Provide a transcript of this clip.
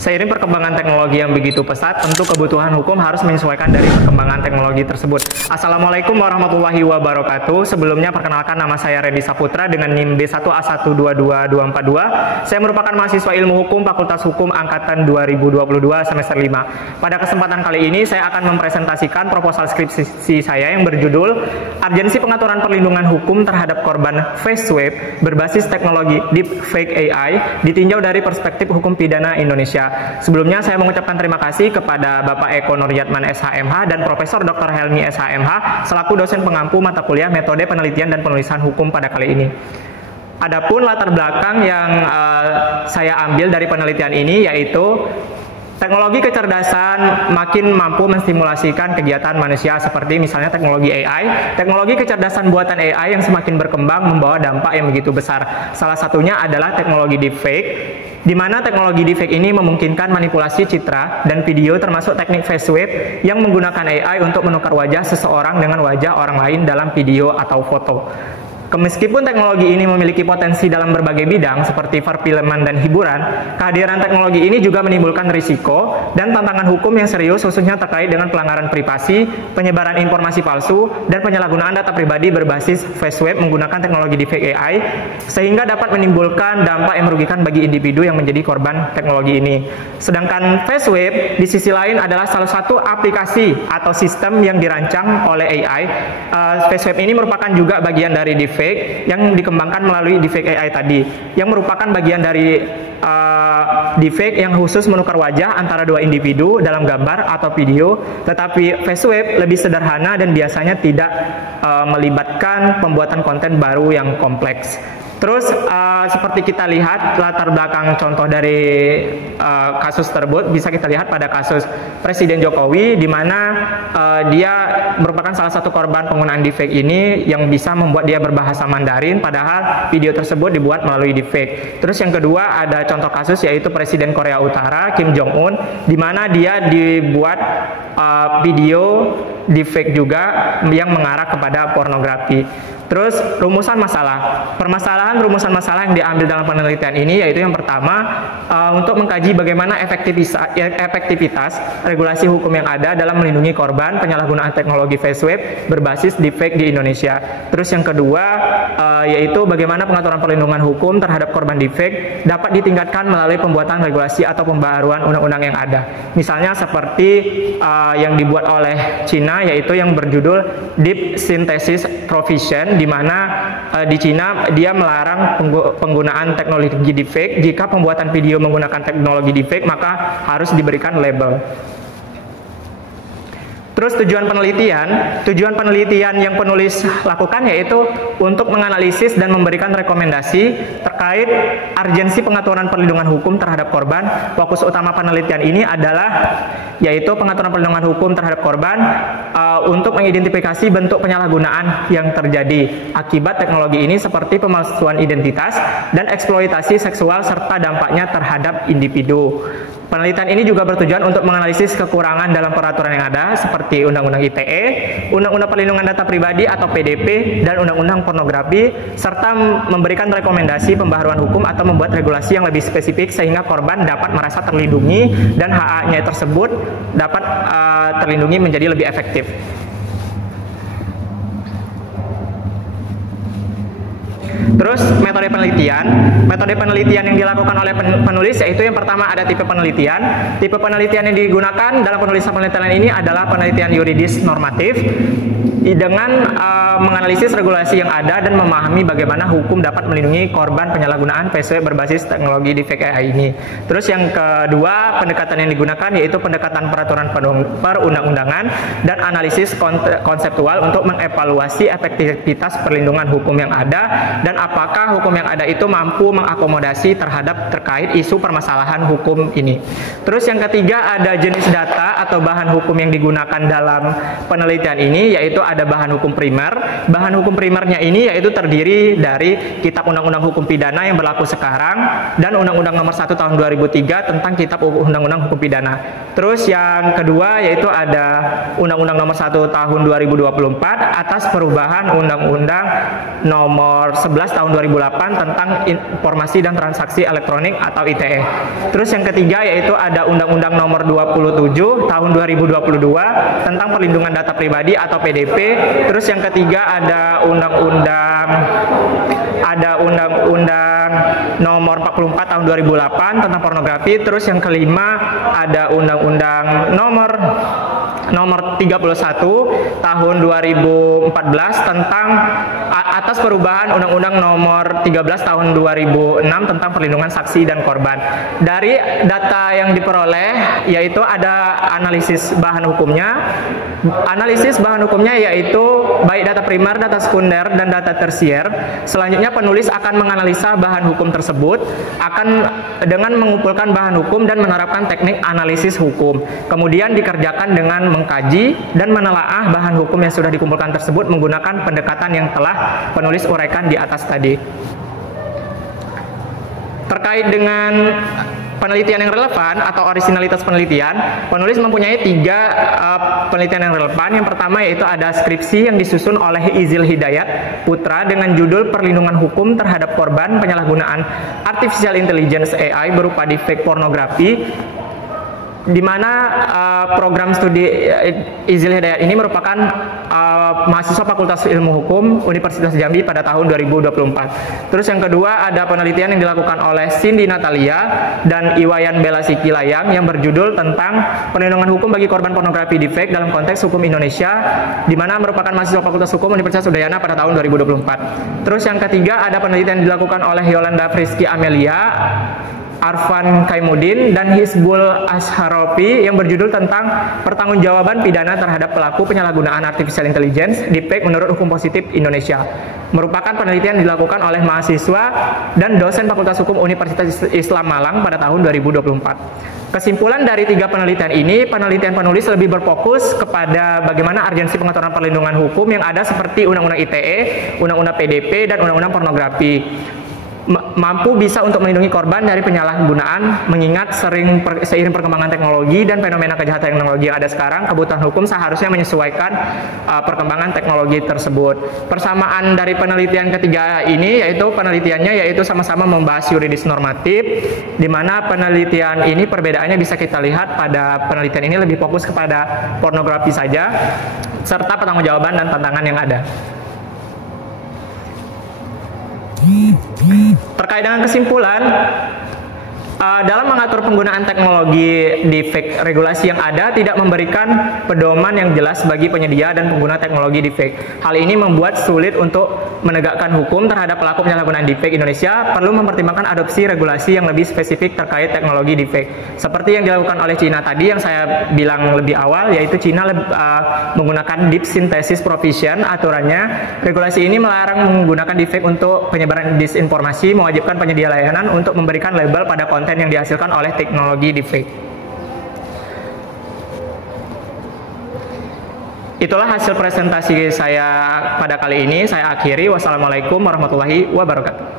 Seiring perkembangan teknologi yang begitu pesat, tentu kebutuhan hukum harus menyesuaikan dari perkembangan teknologi tersebut. Assalamualaikum warahmatullahi wabarakatuh. Sebelumnya perkenalkan, nama saya Reddy Saputra dengan NIM B1A122242. Saya merupakan mahasiswa Ilmu Hukum Fakultas Hukum Angkatan 2022 semester 5. Pada kesempatan kali ini saya akan mempresentasikan proposal skripsi saya yang berjudul Urgensi Pengaturan Perlindungan Hukum Terhadap Korban Face Swab Berbasis Teknologi Deepfake AI ditinjau dari perspektif hukum pidana Indonesia. Sebelumnya saya mengucapkan terima kasih kepada Bapak Eko Nuryatman SHMH dan Profesor Dr. Helmi SHMH selaku dosen pengampu mata kuliah Metode Penelitian dan Penulisan Hukum pada kali ini. Adapun latar belakang yang saya ambil dari penelitian ini yaitu teknologi kecerdasan makin mampu menstimulasikan kegiatan manusia seperti misalnya teknologi AI. Teknologi kecerdasan buatan AI yang semakin berkembang membawa dampak yang begitu besar. Salah satunya adalah teknologi deepfake, di mana teknologi deepfake ini memungkinkan manipulasi citra dan video termasuk teknik face swap yang menggunakan AI untuk menukar wajah seseorang dengan wajah orang lain dalam video atau foto. Meskipun teknologi ini memiliki potensi dalam berbagai bidang seperti perfilman dan hiburan, kehadiran teknologi ini juga menimbulkan risiko dan tantangan hukum yang serius khususnya terkait dengan pelanggaran privasi, penyebaran informasi palsu, dan penyalahgunaan data pribadi berbasis face swap menggunakan teknologi deepfake AI sehingga dapat menimbulkan dampak yang merugikan bagi individu yang menjadi korban teknologi ini. Sedangkan face swap di sisi lain adalah salah satu aplikasi atau sistem yang dirancang oleh AI. Face swap ini merupakan juga bagian dari deepfake yang dikembangkan melalui deepfake AI tadi, yang merupakan bagian dari deepfake yang khusus menukar wajah antara dua individu dalam gambar atau video, tetapi face swap lebih sederhana dan biasanya tidak melibatkan pembuatan konten baru yang kompleks. Terus seperti kita lihat latar belakang contoh dari kasus tersebut bisa kita lihat pada kasus Presiden Jokowi, di mana dia merupakan salah satu korban penggunaan deepfake ini yang bisa membuat dia berbahasa Mandarin padahal video tersebut dibuat melalui deepfake. Terus yang kedua ada contoh kasus yaitu Presiden Korea Utara Kim Jong Un, di mana dia dibuat video deepfake juga yang mengarah kepada pornografi. Terus rumusan masalah. Rumusan masalah yang diambil dalam penelitian ini yaitu yang pertama untuk mengkaji bagaimana efektivitas regulasi hukum yang ada dalam melindungi korban penyalahgunaan teknologi face swap berbasis deepfake di Indonesia. Terus yang kedua yaitu bagaimana pengaturan perlindungan hukum terhadap korban deepfake dapat ditingkatkan melalui pembuatan regulasi atau pembaharuan undang-undang yang ada. Misalnya seperti yang dibuat oleh Cina yaitu yang berjudul Deep Synthesis Provision, di mana di Cina dia melarang penggunaan teknologi deepfake. Jika pembuatan video menggunakan teknologi deepfake maka harus diberikan label. Terus tujuan penelitian yang penulis lakukan yaitu untuk menganalisis dan memberikan rekomendasi terkait urgensi pengaturan perlindungan hukum terhadap korban. Fokus utama penelitian ini adalah yaitu pengaturan perlindungan hukum terhadap korban untuk mengidentifikasi bentuk penyalahgunaan yang terjadi akibat teknologi ini seperti pemalsuan identitas dan eksploitasi seksual serta dampaknya terhadap individu. Penelitian ini juga bertujuan untuk menganalisis kekurangan dalam peraturan yang ada seperti Undang-Undang ITE, Undang-Undang Perlindungan Data Pribadi atau PDP, dan Undang-Undang Pornografi, serta memberikan rekomendasi pembaharuan hukum atau membuat regulasi yang lebih spesifik sehingga korban dapat merasa terlindungi dan hak-haknya tersebut dapat terlindungi menjadi lebih efektif. Terus metode penelitian yang dilakukan oleh penulis yaitu yang pertama ada tipe penelitian. Tipe penelitian yang digunakan dalam penulisan penelitian ini adalah penelitian yuridis normatif dengan menganalisis regulasi yang ada dan memahami bagaimana hukum dapat melindungi korban penyalahgunaan face swap berbasis teknologi deepfake AI ini. Terus yang kedua, pendekatan yang digunakan yaitu pendekatan peraturan perundang-undangan dan analisis konseptual untuk mengevaluasi efektivitas perlindungan hukum yang ada dan apakah hukum yang ada itu mampu mengakomodasi terkait isu permasalahan hukum ini. Terus yang ketiga ada jenis data atau bahan hukum yang digunakan dalam penelitian ini yaitu ada bahan hukum primer. Bahan hukum primernya ini yaitu terdiri dari Kitab Undang-Undang Hukum Pidana yang berlaku sekarang dan Undang-Undang Nomor 1 Tahun 2003 tentang Kitab Undang-Undang Hukum Pidana. Terus yang kedua yaitu ada Undang-Undang Nomor 1 Tahun 2024 atas perubahan Undang-Undang Nomor 11 Tahun 2008 tentang Informasi dan Transaksi Elektronik atau ITE. Terus yang ketiga yaitu ada Undang-Undang Nomor 27 Tahun 2022 tentang Perlindungan Data Pribadi atau PDP. Terus yang ketiga ada Undang-Undang Nomor 44 Tahun 2008 tentang pornografi. Terus yang kelima ada Undang-Undang Nomor 31 Tahun 2014 tentang atas perubahan Undang-Undang Nomor 13 Tahun 2006 tentang perlindungan saksi dan korban. Dari data yang diperoleh yaitu ada analisis bahan hukumnya. Analisis bahan hukumnya yaitu baik data primer, data sekunder, dan data tersier. Selanjutnya penulis akan menganalisa bahan hukum tersebut dengan mengumpulkan bahan hukum dan menerapkan teknik analisis hukum. Kemudian dikerjakan dengan mengkaji dan menelaah bahan hukum yang sudah dikumpulkan tersebut menggunakan pendekatan yang telah penulis uraikan di atas tadi. Terkait dengan penelitian yang relevan atau originalitas penelitian, penulis mempunyai 3 penelitian yang relevan. Yang pertama yaitu ada skripsi yang disusun oleh Izil Hidayat Putra dengan judul Perlindungan Hukum Terhadap Korban Penyalahgunaan Artificial Intelligence AI berupa deepfake pornografi, di mana program studi Izil Hidayat ini merupakan mahasiswa Fakultas Ilmu Hukum Universitas Jambi pada tahun 2024. Terus yang kedua ada penelitian yang dilakukan oleh Cindy Natalia dan Iwayan Bella Sikilayang yang berjudul tentang perlindungan hukum bagi korban pornografi deepfake dalam konteks hukum Indonesia, di mana merupakan mahasiswa Fakultas Hukum Universitas Udayana pada tahun 2024. Terus yang ketiga ada penelitian yang dilakukan oleh Yolanda Friski Amelia, Arfan Kaimudin, dan Hizbul Asharofi yang berjudul tentang pertanggungjawaban pidana terhadap pelaku penyalahgunaan artificial intelligence deepfake menurut hukum positif Indonesia. Merupakan penelitian dilakukan oleh mahasiswa dan dosen Fakultas Hukum Universitas Islam Malang pada tahun 2024. Kesimpulan dari 3 penelitian ini, penelitian penulis lebih berfokus kepada bagaimana urgensi pengaturan perlindungan hukum yang ada seperti Undang-Undang ITE, Undang-Undang PDP, dan Undang-Undang Pornografi mampu bisa untuk melindungi korban dari penyalahgunaan, mengingat seiring perkembangan teknologi dan fenomena kejahatan teknologi yang ada sekarang, kebutuhan hukum seharusnya menyesuaikan perkembangan teknologi tersebut. Persamaan dari penelitian ketiga ini penelitiannya yaitu sama-sama membahas yuridis normatif, di mana penelitian ini perbedaannya bisa kita lihat pada penelitian ini lebih fokus kepada pornografi saja, serta pertanggungjawaban dan tantangan yang ada. Terkait dengan kesimpulan, dalam mengatur penggunaan teknologi deepfake, regulasi yang ada tidak memberikan pedoman yang jelas bagi penyedia dan pengguna teknologi deepfake. Hal ini membuat sulit untuk menegakkan hukum terhadap pelaku penyalahgunaan deepfake. Indonesia perlu mempertimbangkan adopsi regulasi yang lebih spesifik terkait teknologi deepfake. Seperti yang dilakukan oleh Cina tadi yang saya bilang lebih awal, yaitu Cina menggunakan Deep Synthesis Provision aturannya. Regulasi ini melarang menggunakan deepfake untuk penyebaran disinformasi, mewajibkan penyedia layanan untuk memberikan label pada konten yang dihasilkan oleh teknologi deepfake. Itulah hasil presentasi saya pada kali ini. Saya akhiri. Wassalamualaikum warahmatullahi wabarakatuh.